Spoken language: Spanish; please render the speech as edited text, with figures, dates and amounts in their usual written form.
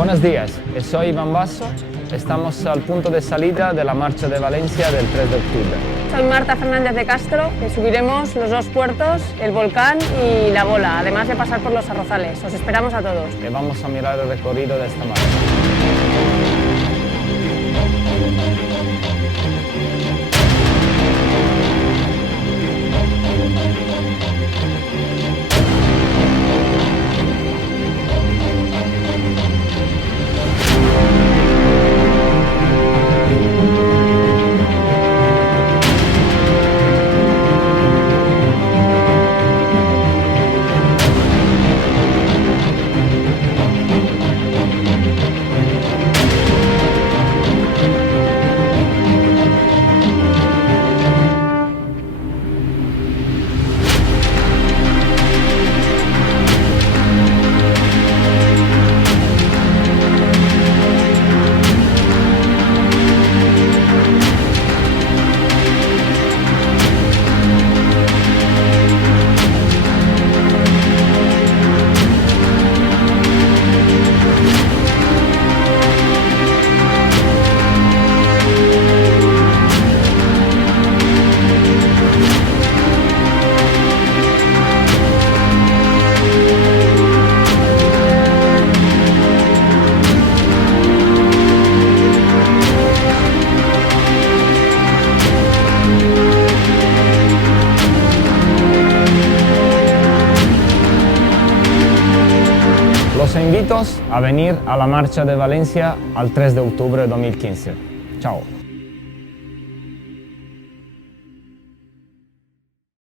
Buenos días, soy Iván Basso. Estamos al punto de salida de la marcha de Valencia del 3 de octubre. Soy Marta Fernández de Castro, que subiremos los dos puertos, el volcán y la bola, además de pasar por los arrozales. Os esperamos a todos. Y vamos a mirar el recorrido de esta marcha. Los invito a venir a la marcha de Valencia al 3 de octubre de 2015. Chao.